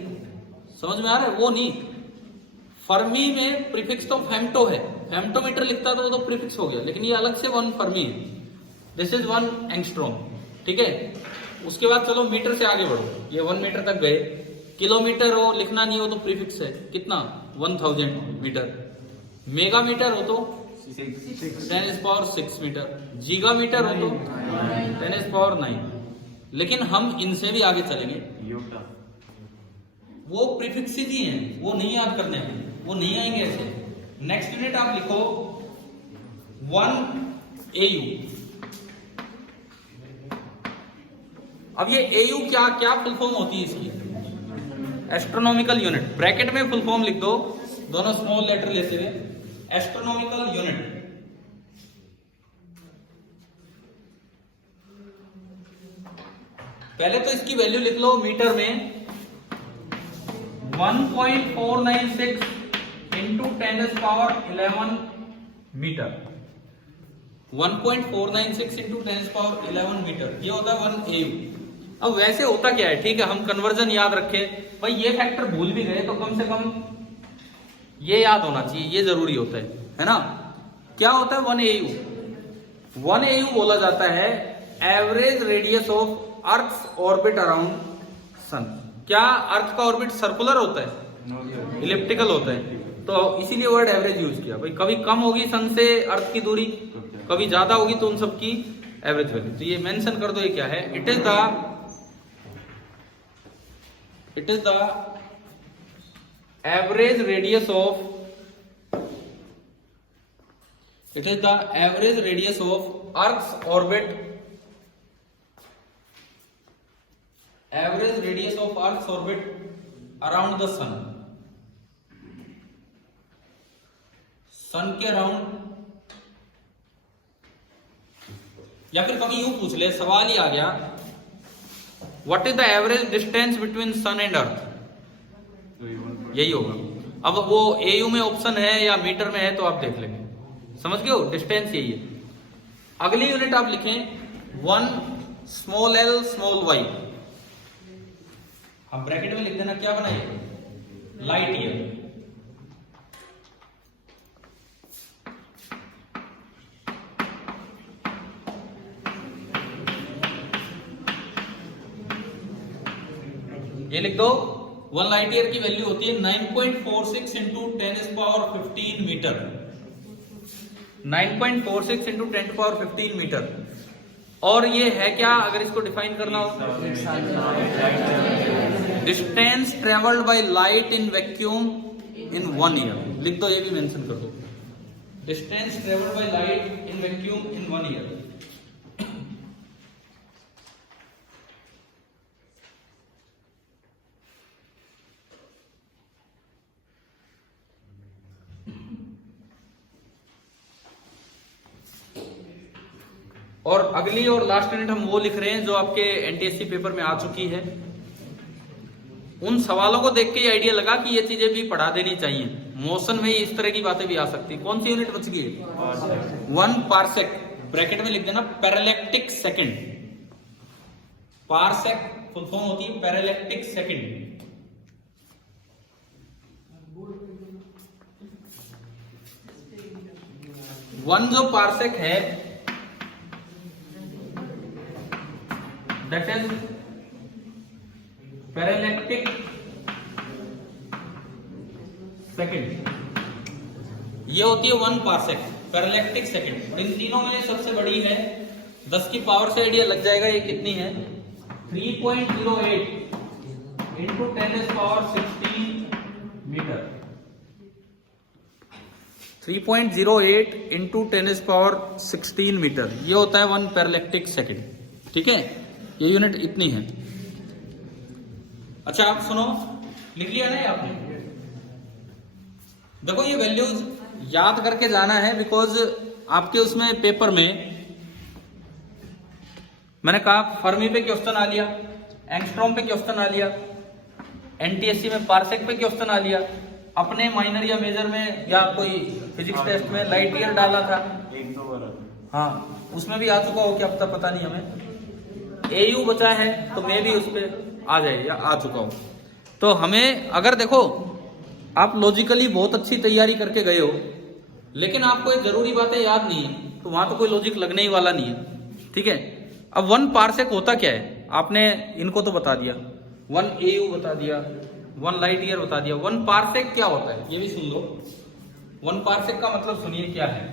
समझ में आ रहा है? वो नहीं, फर्मी में प्रीफिक्स तो फेम्टो है, फेम्टोमीटर लिखता तो वो तो प्रीफिक्स हो गया, लेकिन ये अलग से 1 फर्मी है, दिस इज 1 एंगस्ट्रॉम, ठीक है। उसके बाद चलो मीटर से आगे बढ़ो, ये 1 मीटर तक गए, किलोमीटर हो लिखना नहीं हो तो प्रीफिक्स है, कितना? 1000 मीटर। मेगामीटर हो तो 10 पावर 6 मीटर, जीगामीटर हो तो 10 पावर 9। लेकिन हम इनसे भी आगे चलेंगे, वो प्रीफिक्स ही हैं, वो नहीं याद करने हैं, वो नहीं आएंगे ऐसे। नेक्स्ट यूनिट आप लिखो 1 AU। अब ये AU क्या फुल फॉर्म होती है इसकी? एस्ट्रोनॉमिकल यूनिट, ब्रैकेट में फुल फॉर्म लिख दो, दोनों स्मॉल लेटर लेते हुए, एस्ट्रोनॉमिकल यूनिट। पहले तो इसकी वैल्यू लिख लो मीटर में, 1.496 into 10 power 11 metre. 1.496 into 10 power 11 metre, ये होता है 1 AU। अब वैसे होता क्या है, ठीक है, हम कन्वर्जन याद रखें, भाई ये फैक्टर भूल भी गए तो कम से कम ये याद होना चाहिए, ये जरूरी होता है ना। क्या होता है 1 AU? 1 AU बोला जाता है average radius of earth orbit around sun. क्या अर्थ का ऑर्बिट सर्कुलर होता है? इलिप्टिकल होता है, तो इसीलिए वर्ड एवरेज यूज किया। भाई कभी कम होगी सन से अर्थ की दूरी, कभी ज्यादा होगी, तो उन सब की एवरेज वैल्यू। तो ये मेंशन कर दो, ये क्या है? It is the average radius of, it is the average radius of Earth's orbit, average radius of Earth's orbit around the sun, sun के अराउंड या फिर कभी यूं पूछ ले, सवाल ही आ गया, what is the average distance between sun and earth, यही होगा। अब वो एयू में ऑप्शन है या मीटर में है तो आप देख लेंगे, समझ गए हो, डिस्टेंस यही है। अगली यूनिट आप लिखें 1 स्मॉल l स्मॉल y, हम ब्रैकेट में लिख देना, क्या बनाइए, लाइट ईयर। ये लिख दो, 1 लाइट ईयर की वैल्यू होती है 9.46 इंटू 10⁻15 मीटर, 9.46 इंटू 10⁻15 मीटर। और ये है क्या, अगर इसको डिफाइन करना हो, distance travelled by light in vacuum in 1 year, लिख दो, ये भी मेंशन कर दो, distance travelled by light in vacuum in 1 year. और अगली और लास्ट यूनिट हम वो लिख रहे हैं जो आपके एनटीएससी पेपर में आ चुकी है। उन सवालों को देख के ही आइडिया लगा कि ये चीजें भी पढ़ा देनी चाहिए, मोशन में ही इस तरह की बातें भी आ सकती। कौन सी यूनिट बच गई है, 1 पार्सेक, ब्रैकेट में लिख देना पैरेलैक्टिक सेकंड, पार्सेक फुल फॉर्म होती है पैरेलैक्टिक सेकंड। वन जो पार्सेक है दैट इज पैरेलैक्टिक सेकंड, ये होती है 1 पार्सेक, पैरेलैक्टिक सेकंड। और इन तीनों में सबसे बड़ी है, 10 की पावर से आइडिया लग जाएगा ये कितनी है, 3.08 इंटू 10⁻16 मीटर, 3.08 इंटू 10⁻16 मीटर, ये होता है 1 पैरेलैक्टिक सेकंड। ठीक है, ये यूनिट इतनी है। अच्छा आप सुनो, लिख लिया ना आपने, देखो ये वैल्यूज याद करके जाना है, बिकॉज आपके उसमें पेपर में मैंने कहा फर्मी पे क्वेश्चन आ लिया, एंगस्ट्रॉम पे क्वेश्चन आ लिया, एनटीएससी में पार्सेक पे क्वेश्चन आ लिया, अपने माइनर या मेजर में या कोई फिजिक्स टेस्ट में लाइट ईयर डाला था, हाँ उसमें भी आ चुका हो क्या पता नहीं हमें। एयू बचा है तो मैं भी उस पर आ जाए या आ चुका हूं। तो हमें अगर देखो आप लॉजिकली बहुत अच्छी तैयारी करके गए हो, लेकिन आपको एक जरूरी बातें याद नहीं है, तो वहां तो कोई लॉजिक लगने ही वाला नहीं है। ठीक है, अब 1 पार्सेक होता क्या है, आपने इनको तो बता दिया, 1 एयू बता दिया, 1 लाइट ईयर बता दिया। 1 पार्सेक क्या होता है ये भी सुन लो, 1 पार्सेक का मतलब सुनिए क्या है।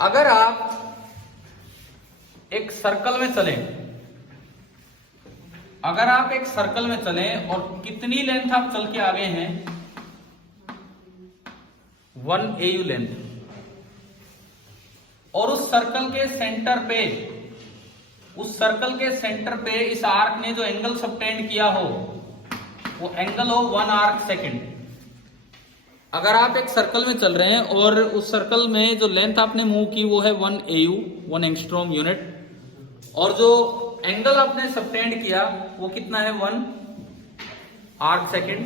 अगर आप एक सर्कल में चलें, अगर आप एक सर्कल में चलें और कितनी लेंथ आप चल के आगे हैं, 1 एयू लेंथ, और उस सर्कल के सेंटर पे, उस सर्कल के सेंटर पे इस आर्क ने जो एंगल सबटेंड किया हो वो एंगल हो 1 आर्क सेकंड। अगर आप एक सर्कल में चल रहे हैं और उस सर्कल में जो लेंथ आपने मूव की वो है 1 एयू, 1 एंगस्ट्रॉम यूनिट, और जो एंगल आपने सबटेंड किया वो कितना है, 1 आर्क सेकंड।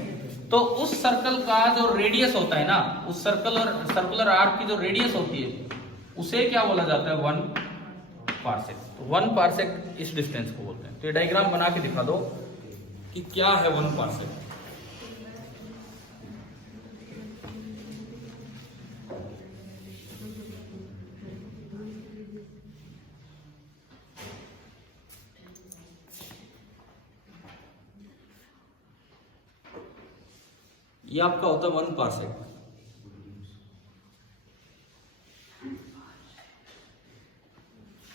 तो उस सर्कल का जो रेडियस होता है ना, उस सर्कल और सर्कुलर आर्क की जो रेडियस होती है उसे क्या बोला जाता है, 1 पार्सेक। तो 1 पार्सेक इस डिस्टेंस को बोलते हैं। तो ये डायग्राम बना के दिखा दो कि क्या है 1 पार्सेक। ये आपका होता है 1 पार्सेक।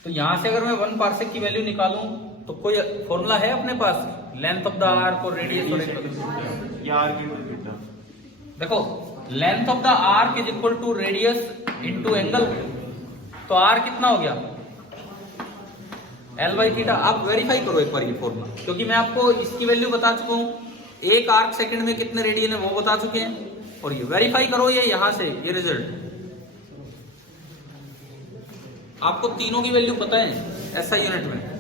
तो यहां से अगर मैं 1 पार्सेक की वैल्यू निकालूं तो कोई फॉर्मूला है अपने पास, लेंथ ऑफ द आर्क और रेडियस और देखो length of the arc is equal to radius into angle. तो आर कितना हो गया, L/θ। आप वेरीफाई करो एक बार ये फॉर्मूला, क्योंकि मैं आपको इसकी वैल्यू बता चुका हूं, एक आर्क सेकंड में कितने रेडियन है वो बता चुके हैं, और ये वेरीफाई करो, ये यहां से ये रिजल्ट आपको तीनों की वैल्यू पता है ऐसा यूनिट में।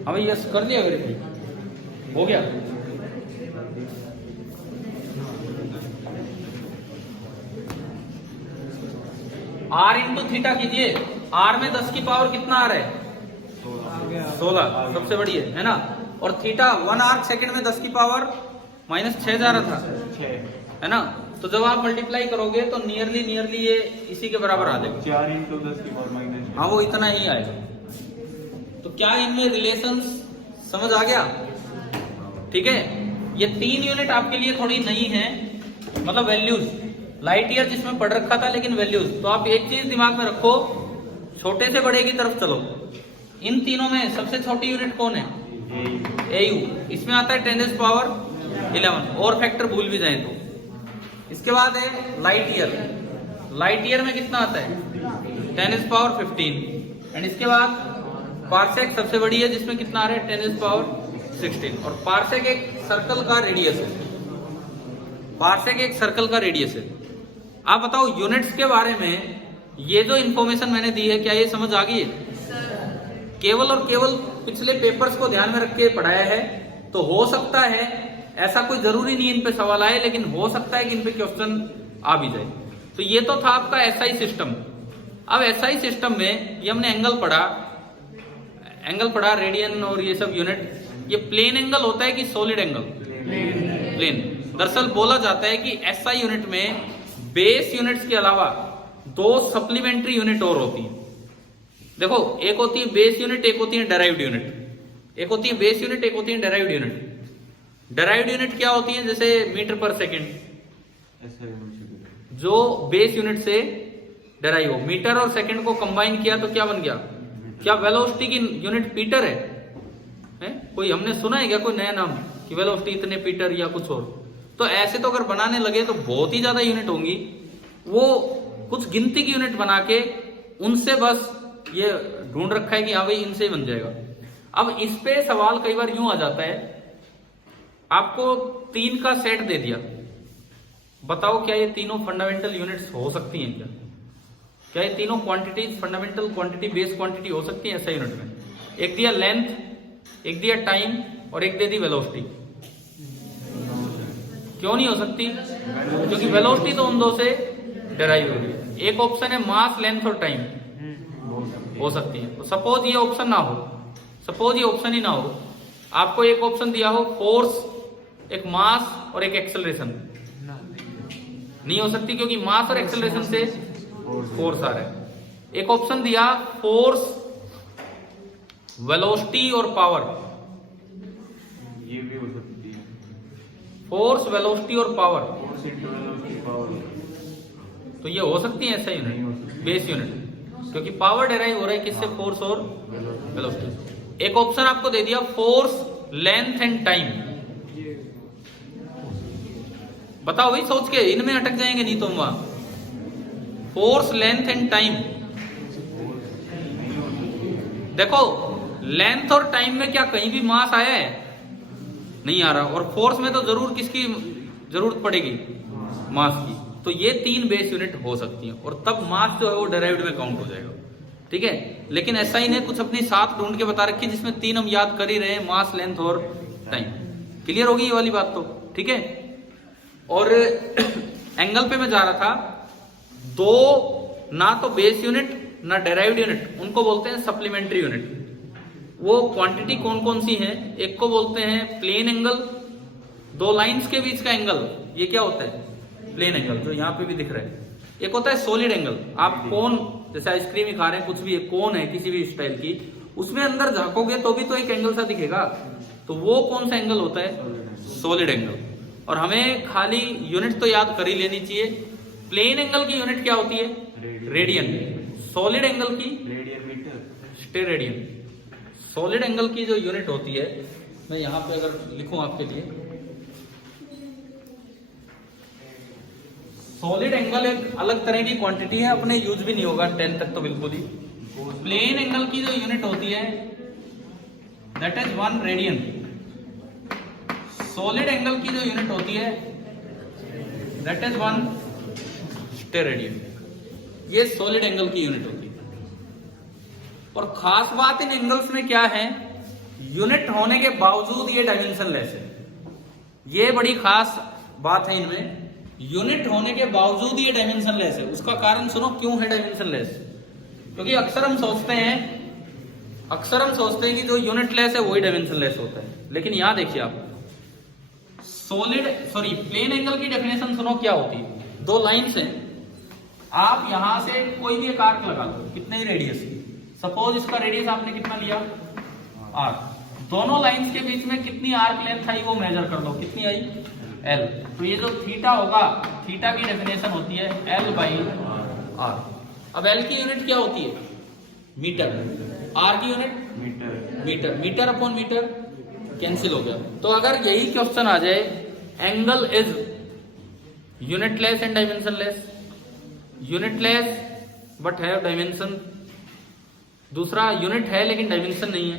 हाँ भाई यस कर लिया वेरीफाई, हो गया। R इंटू थीटा कीजिए, R में 10 की पावर कितना आ रहा है 16, सबसे बड़ी है ना। और थीटा 1 आर्क सेकंड में 10 की पावर -6 जा रहा था, है ना। तो जब आप मल्टीप्लाई करोगे तो नियरली ये इसी के बराबर आ जाएगा, 4 इंटू 10 की पावर -6। हाँ वो इतना ही आएगा। तो क्या इनमें रिलेशंस समझ आ गया? ठीक है, ये 3 यूनिट आपके लिए थोड़ी नई है, मतलब वैल्यूज, लाइट ईयर जिसमें पढ़ रखा था लेकिन वैल्यूज। तो आप एक चीज दिमाग में रखो, छोटे से बड़े की तरफ चलो। इन तीनों में सबसे छोटी यूनिट कौन है? AU। इसमें आता है 10⁻11, और फैक्टर भूल भी जाए तो। इसके बाद है लाइट ईयर, लाइट ईयर में कितना आता है 10⁻15। एंड इसके बाद पार्सेक सबसे बड़ी है जिसमें कितना आ रहा है 10⁻16। और पार्सेक एक सर्कल का रेडियस है, पार्सेक एक सर्कल का रेडियस है। आप बताओ यूनिट्स के बारे में ये जो इंफॉर्मेशन मैंने दी है क्या ये समझ आ गई है? केवल और केवल पिछले पेपर्स को ध्यान में रख के पढ़ाया है। तो हो सकता है, ऐसा कोई जरूरी नहीं इन पे सवाल आए, लेकिन हो सकता है कि इन पे क्वेश्चन आ भी जाए। तो ये तो था आपका SI सिस्टम। अब SI सिस्टम में ये हमने एंगल पढ़ा, रेडियन और ये सब यूनिट। ये प्लेन एंगल होता है कि सॉलिड एंगल? प्लेन। दरअसल बोला जाता है कि SI यूनिट में बेस यूनिट्स के अलावा 2 सप्लीमेंट्री यूनिट और होती है। देखो, एक होती है बेस यूनिट, एक होती है डेराइव्ड यूनिट। एक होती है बेस यूनिट, एक होती है डेराइव्ड यूनिट। डेराइव्ड यूनिट क्या होती है? जैसे मीटर पर सेकेंड, जो बेस यूनिट से डेराइव हो। मीटर और सेकेंड को कंबाइन किया तो क्या बन गया? क्या वेलोसिटी की यूनिट पीटर है? कोई हमने सुना है क्या कोई नया नाम कि वेलोसिटी इतने पीटर या कुछ और? तो ऐसे तो अगर बनाने लगे तो बहुत ही ज्यादा यूनिट होंगी। वो कुछ गिनती की यूनिट बना के उनसे बस ये ढूंढ रखा है कि हाँ भाई इनसे ही बन जाएगा। अब इस पे सवाल कई बार यूं आ जाता है, आपको 3 का सेट दे दिया, बताओ क्या ये तीनों फंडामेंटल यूनिट्स हो सकती हैं क्या? क्या ये तीनों quantities, fundamental quantity, base quantity हो सकती है ऐसा यूनिट में? एक दिया लेंथ, एक दिया टाइम और एक दे दी वेलोसिटी। क्यों नहीं हो सकती? क्योंकि वेलोसिटी तो उन दो से डेराइव हो रही। एक ऑप्शन है मास, लेंथ और टाइम, हो सकती है। तो सपोज ये ऑप्शन ना हो, सपोज ये ऑप्शन ही ना हो, आपको एक ऑप्शन दिया हो फोर्स, एक मास और एक एक्सेलरेशन, नहीं हो सकती क्योंकि मास और एक्सेलरेशन से फोर्स आ रहा है। एक ऑप्शन दिया फोर्स, वेलोसिटी और पावर, ये भी हो सकती है। फोर्स, वेलोसिटी और power, force into velocity power, तो ये हो सकती है ऐसा यूनिट, बेस यूनिट, क्योंकि पावर डेराइव हो रहा है किससे? फोर्स और वेलोसिटी। एक ऑप्शन आपको दे दिया फोर्स, लेंथ एंड टाइम। बताओ भाई सोच के, इनमें अटक जाएंगे नहीं तो हम वहां। फोर्स, लेंथ एंड टाइम, देखो लेंथ और टाइम में क्या कहीं भी मास आया है? नहीं आ रहा। और फोर्स में तो जरूर किसकी जरूरत पड़ेगी? मास की। तो ये 3 बेस यूनिट हो सकती हैं और तब मास जो है वो डेराइव्ड में काउंट हो जाएगा। ठीक है, लेकिन ऐसा ही ने कुछ अपनी साथ ढूंढ के बता रखी जिसमें 3 हम याद कर ही रहे हैं, मास, लेंथ और टाइम। क्लियर होगी ये वाली बात तो? ठीक है। और एंगल पे मैं जा रहा था, 2 ना तो बेस यूनिट ना डेराइव्ड यूनिट, उनको बोलते हैं सप्लीमेंट्री यूनिट। वो क्वांटिटी कौन कौन सी है? एक को बोलते हैं प्लेन एंगल, 2 लाइंस के बीच का एंगल, ये क्या होता है? प्लेन एंगल, जो यहाँ पे भी दिख रहा है। एक होता है सॉलिड एंगल, आप कोन, जैसे आइसक्रीम ही खा रहे हैं, कुछ भी कोन है किसी भी स्टाइल की, उसमें अंदर झांकोगे तो भी तो एक एंगल सा दिखेगा, तो वो कौन सा एंगल होता है? Solid angle. और हमें खाली यूनिट तो याद कर ही लेनी चाहिए। प्लेन एंगल की यूनिट क्या होती है? रेडियन। सॉलिड एंगल की radian metre, steradian. Solid angle की जो यूनिट होती है, मैं यहां पे अगर लिखूं आपके लिए, सॉलिड एंगल एक अलग तरह की क्वांटिटी है, अपने यूज भी नहीं होगा 10 तक तो बिल्कुल ही। प्लेन एंगल की जो यूनिट होती है that is 1 radian. Solid angle की जो यूनिट होती है दैट इज 1 स्टेरेडियन। ये सॉलिड एंगल की यूनिट होती है। और खास बात इन एंगल्स में क्या है, यूनिट होने के बावजूद ये डायमेंशनलेस है। ये बड़ी खास बात है इनमें, यूनिट होने के बावजूद ये डायमेंशनलेस है। उसका कारण सुनो क्यों है डायमेंशनलेस। क्योंकि अक्सर हम सोचते हैं कि जो यूनिटलेस है वही डायमेंशनलेस होता है, लेकिन यहां देखिए आप प्लेन एंगल की डेफिनेशन सुनो क्या होती है। दो लाइंस हैं, आप यहां से कोई भी एक आर्क लगा दो, कितने ही रेडियस, सपोज इसका रेडियस आपने कितना लिया r, दोनों लाइंस के बीच में कितनी आर्क लेंथ आई वो मेजर कर लो, कितनी आई l। तो ये जो थीटा होगा, थीटा की डेफिनेशन होती है l बाई r। अब l की यूनिट क्या होती है, मीटर, r की unit metre, metre upon metre cancel हो गया। तो अगर यही क्वेश्चन आ जाए angle is unitless and dimensionless, unitless but है डायमेंशन, दूसरा यूनिट है लेकिन डायमेंशन नहीं है,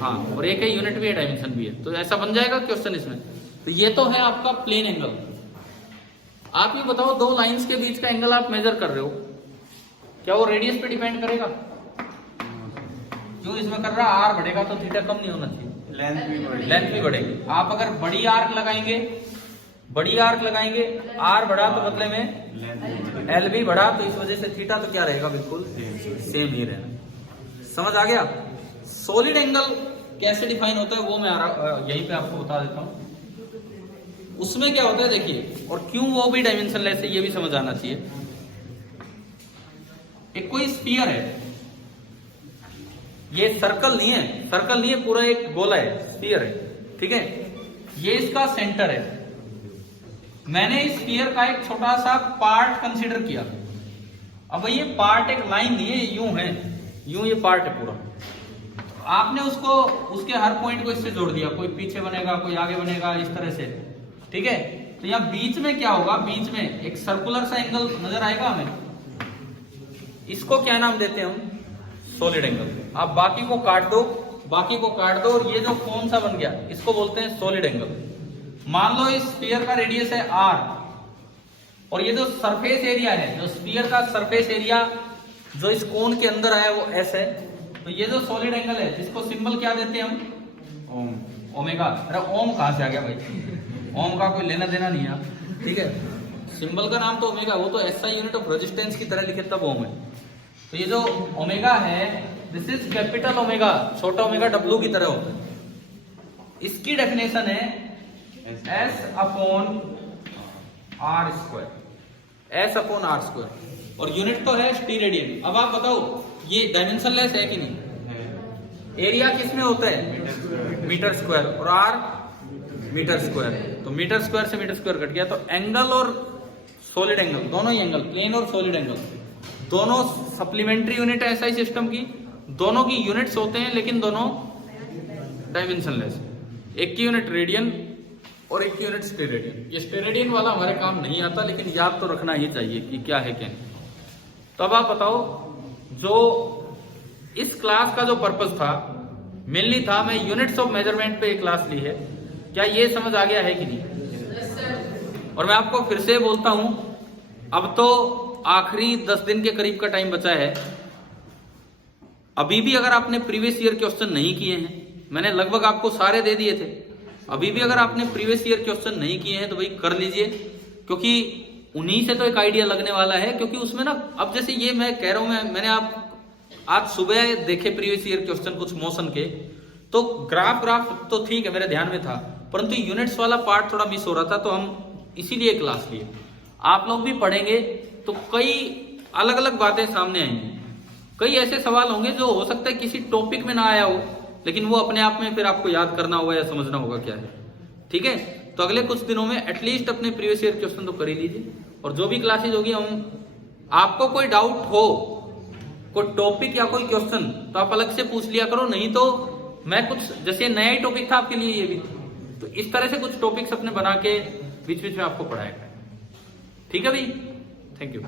हाँ, और एक है यूनिट भी है डायमेंशन भी है, तो ऐसा बन जाएगा क्वेश्चन इसमें। तो ये तो है आपका प्लेन एंगल। आप ये बताओ दो लाइंस के बीच का एंगल आप मेजर कर रहे हो, क्या वो रेडियस पे डिपेंड करेगा? क्यों इसमें कर रहा, आर बढ़ेगा तो थीटा कम नहीं होना चाहिए, लेंथ भी बढ़ेगी। आप अगर बड़ी आर्क लगाएंगे, आर बढ़ा तो बदले में एल भी बढ़ा, तो इस वजह से थीटा तो क्या रहेगा, बिल्कुल सेम ही रहेगा। समझ आ गया? सॉलिड एंगल कैसे डिफाइन होता है वो मैं यहीं पे आपको बता देता हूं। उसमें क्या होता है देखिए, और क्यों वो भी डायमेंशनलेस है ये भी समझ आना चाहिए। एक कोई स्फीयर है, ये सर्कल नहीं है, पूरा एक गोला है, स्फीयर है, ठीक है, ये इसका सेंटर है। मैंने इस स्फीयर का एक छोटा सा पार्ट कंसीडर किया। अब ये पार्ट एक लाइन नहीं है, यूं है, यूं ये पार्ट है पूरा। आपने उसको, उसके हर पॉइंट को इससे जोड़ दिया, कोई पीछे बनेगा, कोई आगे बनेगा, इस तरह से, ठीक है। तो यहाँ बीच में क्या होगा, बीच में एक सर्कुलर सा एंगल नजर आएगा हमें, इसको क्या नाम देते हैं हम, सॉलिड एंगल। आप बाकी को काट दो, और ये जो कौन सा बन गया इसको बोलते हैं सॉलिड एंगल। मान लो इस स्फीयर का रेडियस है r, और ये जो सरफेस एरिया है, जो स्फीयर का सरफेस एरिया जो इस कोन के अंदर आया वो s है। तो ये जो सॉलिड एंगल है जिसको सिंबल क्या देते हैं हम, ओमेगा। अरे ओम कहां से आ गया भाई, ओम का कोई लेना देना नहीं है, ठीक है। सिंबल का नाम तो ओमेगा, वो तो ऐसा यूनिट ऑफ रेजिस्टेंस की तरह लिखे तब ओम है। तो ये जो ओमेगा है दिस इज कैपिटल ओमेगा, छोटा ओमेगा डब्ल्यू की तरह होता है। इसकी डेफिनेशन है S अपॉन आर स्क्वायर, और यूनिट तो है स्टीरेडियन। अब आप बताओ ये डायमेंशनलेस है कि नहीं? एरिया किस में होता है, मीटर स्क्वायर, और आर मीटर स्क्वायर, तो मीटर स्क्वायर से मीटर स्क्वायर कट गया। तो एंगल और सॉलिड एंगल, दोनों ही एंगल, प्लेन और सॉलिड एंगल, दोनों सप्लीमेंट्री यूनिट है एसआई सिस्टम की। दोनों की यूनिट्स होते हैं लेकिन दोनों डायमेंशनलेस, एक की यूनिट रेडियन और एक की यूनिट स्टेरेडियन। ये स्टेरेडियन वाला हमारे काम नहीं आता, लेकिन याद तो रखना ही चाहिए कि क्या है क्या नहीं। तो अब आप बताओ, जो इस क्लास का जो पर्पस था मेनली था, मैं यूनिट्स ऑफ मेजरमेंट पे एक क्लास ली है, क्या ये समझ आ गया है कि नहीं? और मैं आपको फिर से बोलता हूं, अब तो आखिरी 10 दिन के करीब का टाइम बचा है। अभी भी अगर आपने प्रीवियस ईयर क्वेश्चन नहीं किए हैं, मैंने लगभग आपको सारे दे दिए थे, अभी भी अगर आपने प्रीवियस ईयर क्वेश्चन नहीं किए हैं तो भाई कर लीजिए, क्योंकि उन्हीं से तो एक आइडिया लगने वाला है। क्योंकि उसमें ना, अब जैसे ये मैं कह रहा हूं, मैंने आप आज सुबह देखे प्रीवियस ईयर क्वेश्चन कुछ मोशन के, तो ग्राफ तो ठीक है मेरे ध्यान में था, परंतु यूनिट्स वाला पार्ट थोड़ा मिस हो रहा था, तो हम इसीलिए क्लास लिए। आप लोग भी पढ़ेंगे तो कई अलग अलग बातें सामने आएंगी, कई ऐसे सवाल होंगे जो हो सकता है किसी टॉपिक में ना आया हो, लेकिन वो अपने आप में फिर आपको याद करना होगा या समझना होगा क्या है, ठीक है। तो अगले कुछ दिनों में एटलीस्ट अपने प्रीवियस ईयर क्वेश्चन तो कर ही लीजिए, और जो भी क्लासेज होगी हम, आपको कोई डाउट हो, कोई टॉपिक या कोई क्वेश्चन, तो आप अलग से पूछ लिया करो। नहीं तो मैं कुछ, जैसे नया ही टॉपिक था आपके लिए ये भी, तो इस तरह से कुछ टॉपिक्स अपने बना के बीच बीच में आपको पढ़ाया करें। ठीक है भाई, थैंक यू।